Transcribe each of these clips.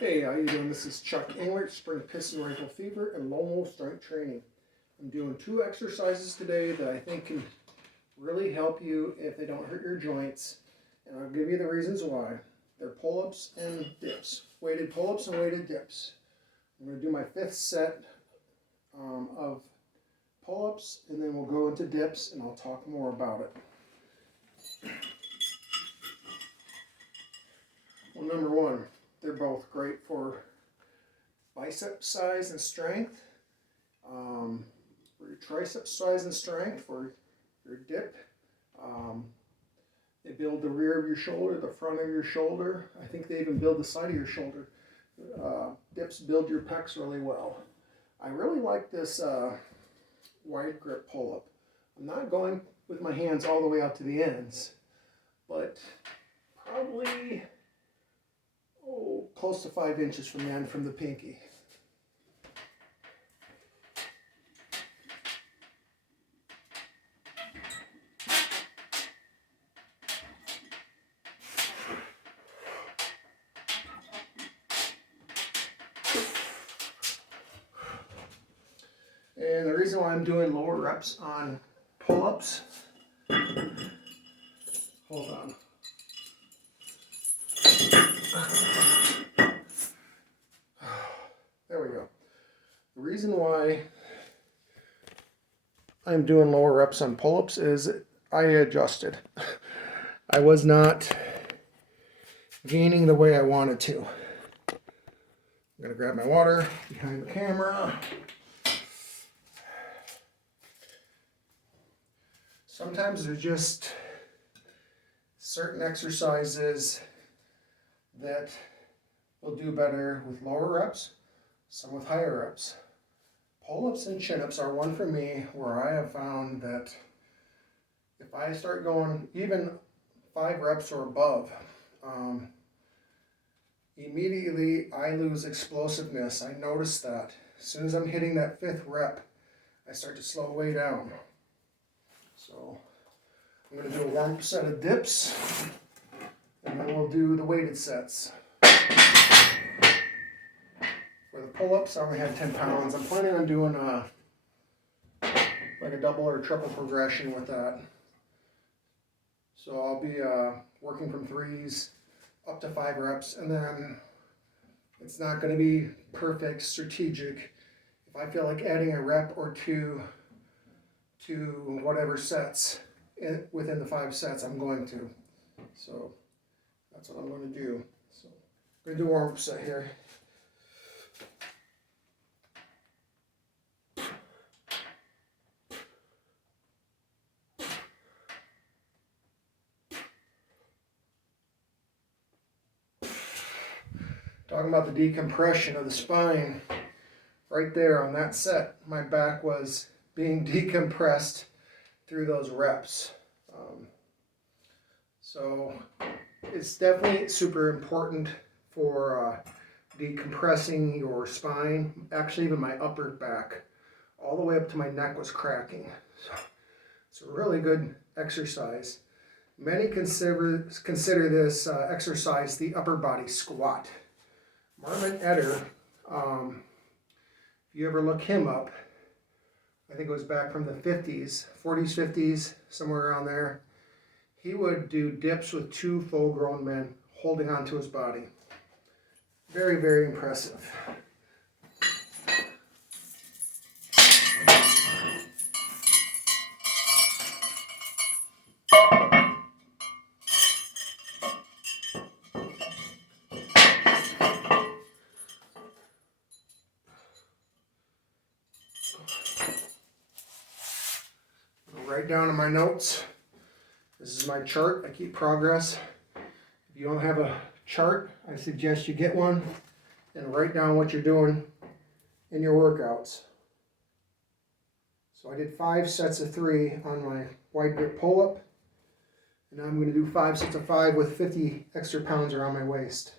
Hey, how you doing? This is Chuck Englert, Spring Piston Rifle Fever and Lone Wolf Strength Training. I'm doing 2 exercises today that I think can really help you if they don't hurt your joints. And I'll give you the reasons why. They're pull-ups and dips. Weighted pull-ups and weighted dips. I'm going to do my 5th set of pull-ups, and then we'll go into dips and I'll talk more about it. Well, number 1. They're both great for bicep size and strength, for your tricep size and strength, for your dip. They build the rear of your shoulder, the front of your shoulder. I think they even build the side of your shoulder. Dips build your pecs really well. I really like this wide grip pull-up. I'm not going with my hands all the way out to the ends, but probably close to 5 inches from the end from the pinky. And the reason why I'm doing lower reps on pull-ups, hold on. There we go. The reason why I'm doing lower reps on pull-ups is I adjusted. I was not gaining the way I wanted to. I'm going to grab my water behind the camera. Sometimes there's just certain exercises that will do better with lower reps, some with higher reps. Pull-ups and chin-ups are one for me where I have found that if I start going even 5 reps or above, immediately I lose explosiveness. I notice that. As soon as I'm hitting that 5th rep, I start to slow way down. So I'm going to do a warm-up set of dips, and then we'll do the weighted sets. For the pull-ups, I only had 10 pounds. I'm planning on doing like a double or triple progression with that. So I'll be working from 3s up to 5 reps, and then it's not going to be perfect strategic. If I feel like adding a rep or 2 to whatever sets within the 5 sets, I'm going to. So that's what I'm going to do. So I'm going to do a warm-up set here. Talking about the decompression of the spine, right there on that set, my back was being decompressed through those reps. So it's definitely super important for decompressing your spine. Actually, even my upper back, all the way up to my neck was cracking. So it's a really good exercise. Many consider this exercise the upper body squat. Marvin Eder, if you ever look him up, I think it was back from the 50s, 40s, 50s, somewhere around there. He would do dips with 2 full-grown men holding onto his body. Very, very impressive. Write down in my notes. This is my chart. I keep progress. If you don't have a chart, I suggest you get one and write down what you're doing in your workouts. So I did 5 sets of 3 on my wide grip pull-up. And now I'm going to do 5 sets of 5 with 50 extra pounds around my waist.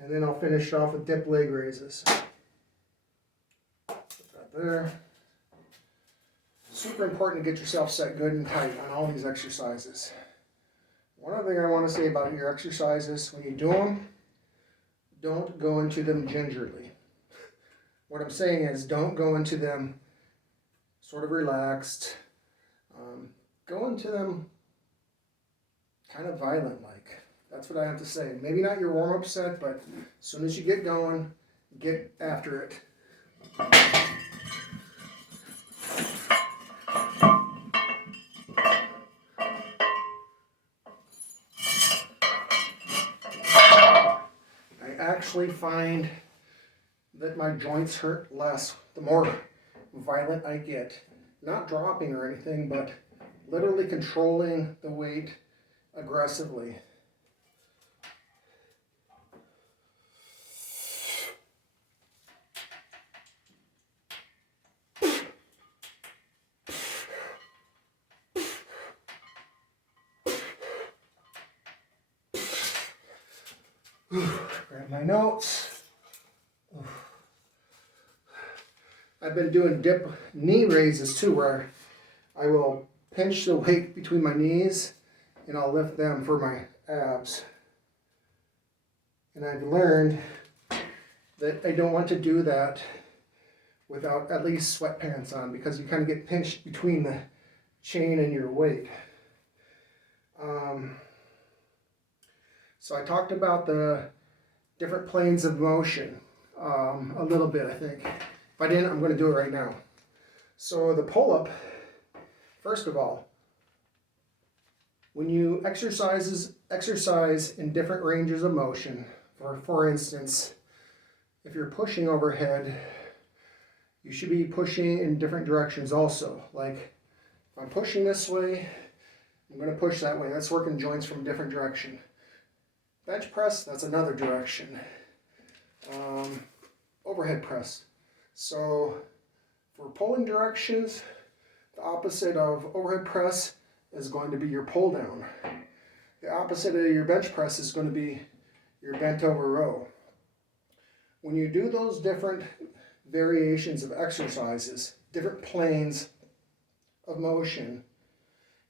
And then I'll finish off with dip leg raises. Put that there. Super important to get yourself set good and tight on all these exercises. One other thing I want to say about your exercises, when you do them, don't go into them gingerly. What I'm saying is don't go into them sort of relaxed. Go into them kind of violent like. That's what I have to say. Maybe not your warm-up set, but as soon as you get going, get after it. I actually find that my joints hurt less the more violent I get. Not dropping or anything, but literally controlling the weight aggressively. Grab my notes. I've been doing dip knee raises too, where I will pinch the weight between my knees and I'll lift them for my abs. And I've learned that I don't want to do that without at least sweatpants on, because you kind of get pinched between the chain and your weight. So I talked about the different planes of motion a little bit, I think. If I didn't, I'm going to do it right now. So the pull-up, first of all, when you exercise in different ranges of motion, for instance, if you're pushing overhead, you should be pushing in different directions also. Like, if I'm pushing this way, I'm going to push that way. That's working joints from a different direction. Bench press, that's another direction. Overhead press. So for pulling directions, the opposite of overhead press is going to be your pull down. The opposite of your bench press is going to be your bent over row. When you do those different variations of exercises, different planes of motion,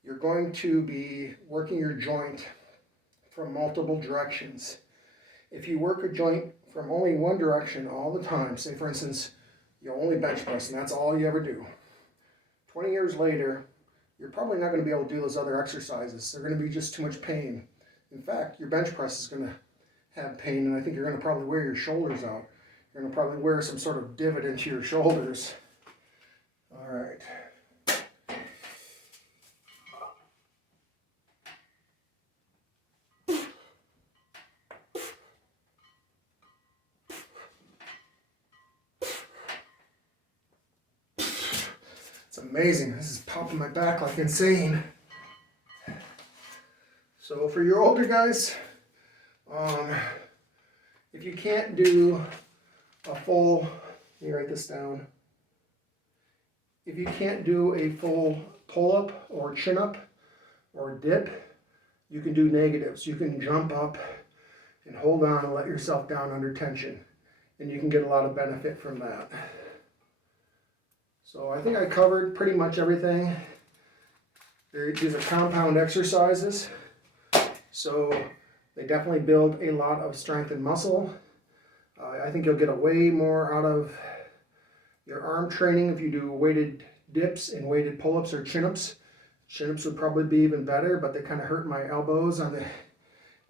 you're going to be working your joint from multiple directions. If you work a joint from only one direction all the time, say for instance, you only bench press and that's all you ever do, 20 years later, you're probably not going to be able to do those other exercises. They're going to be just too much pain. In fact, your bench press is going to have pain, and I think you're going to probably wear your shoulders out. You're going to probably wear some sort of divot into your shoulders. All right. It's amazing. This is popping my back like insane. So for your older guys, if you can't do a full, let me write this down. If you can't do a full pull-up or chin-up or dip, you can do negatives. You can jump up and hold on and let yourself down under tension. And you can get a lot of benefit from that. So I think I covered pretty much everything. These are compound exercises. So they definitely build a lot of strength and muscle. I think you'll get a way more out of your arm training if you do weighted dips and weighted pull-ups or chin-ups. Chin-ups would probably be even better, but they kind of hurt my elbows on the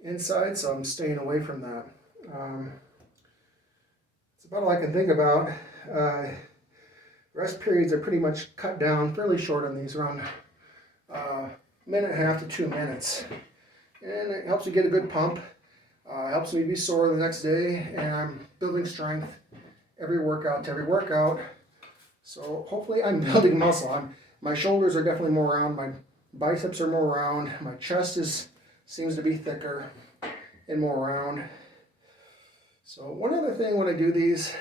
inside, so I'm staying away from that. That's about all I can think about. Rest periods are pretty much cut down, fairly short on these, around minute and a half to 2 minutes. And it helps you get a good pump. Helps me be sore the next day, and I'm building strength every workout to every workout. So hopefully I'm building muscle. My shoulders are definitely more round, my biceps are more round, my chest seems to be thicker and more round. So one other thing when I do these,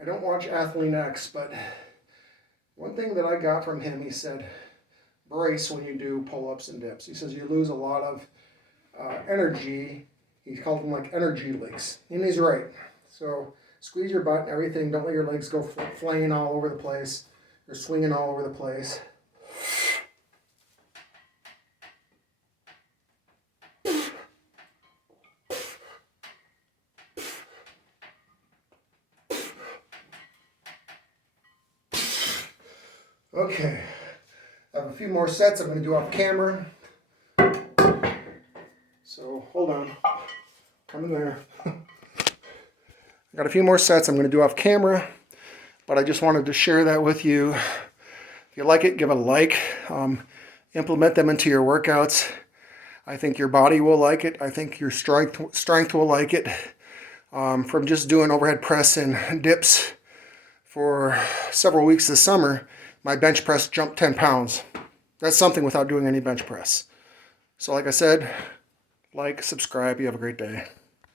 I don't watch Athlean X, but one thing that I got from him, he said, brace when you do pull-ups and dips. He says you lose a lot of energy. He called them like energy leaks, and he's right. So squeeze your butt and everything. Don't let your legs go flaying all over the place or swinging all over the place. Okay, I have a few more sets I'm going to do off camera. So hold on, coming there. I got a few more sets I'm going to do off camera, but I just wanted to share that with you. If you like it, give it a like. Implement them into your workouts. I think your body will like it. I think your strength will like it. From just doing overhead press and dips for several weeks this summer, my bench press jumped 10 pounds. That's something without doing any bench press. So like I said, like, subscribe, you have a great day.